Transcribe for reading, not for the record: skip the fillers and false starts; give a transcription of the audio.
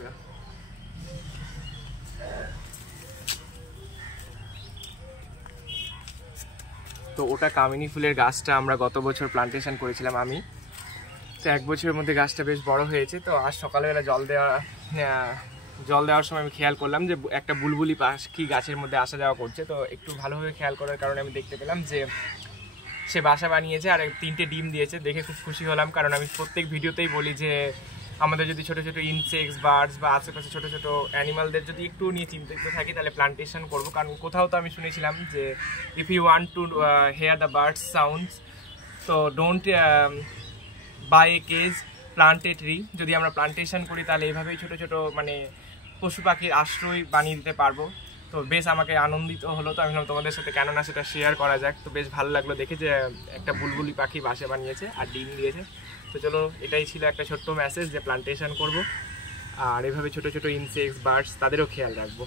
বন্ধুরা। তো ওটা কামিনী ফুলের গাছটা আমরা গত বছর প্লান্টেশন করেছিলাম আমি। তো 1 বছরের মধ্যে গাছটা বেশ বড় হয়েছে। তো আজ সকালবেলা জল দেওয়ার সময় আমি খেয়াল করলাম যে একটা বুলবুলি পাখি গাছের মধ্যে আসা যাওয়া করছে। তো একটু ভালোভাবে খেয়াল করার কারণে আমি দেখতে পেলাম যে সে বাসা বানিয়েছে আর 3টে ডিম দিয়েছে। দেখে খুব খুশি হলাম, কারণ আমি প্রত্যেক ভিডিওতেই বলি যে আমাদের যদি ছোটো ছোটো ইনসেক্টস, বার্ডস বা আশেপাশে ছোটো ছোটো অ্যানিমালদের যদি একটু নিয়ে চিন্তিত থাকি তাহলে প্লান্টেশন করব। কারণ কোথাও তো আমি শুনেছিলাম যে if you want to hear the birds sounds তো don't buy a cage, plant a tree. যদি আমরা প্লান্টেশন করি তাহলে এভাবেই ছোটো ছোটো মানে পশু পাখির আশ্রয় বানিয়ে দিতে পারবো। তো বেশ আমাকে আনন্দিত হলো। তো আমি ভাবলাম তোমাদের সাথে কেননা সেটা শেয়ার করা যাক। তো বেশ ভালো লাগলো দেখে যে একটা বুলবুলি পাখি বাসা বানিয়েছে আর ডিম দিয়েছে। তো চলো, এটাই ছিল একটা ছোট্ট মেসেজ যে প্লান্টেশন করব আর এভাবে ছোটো ছোটো ইনসেক্টস, বার্ডস তাদেরও খেয়াল রাখবো।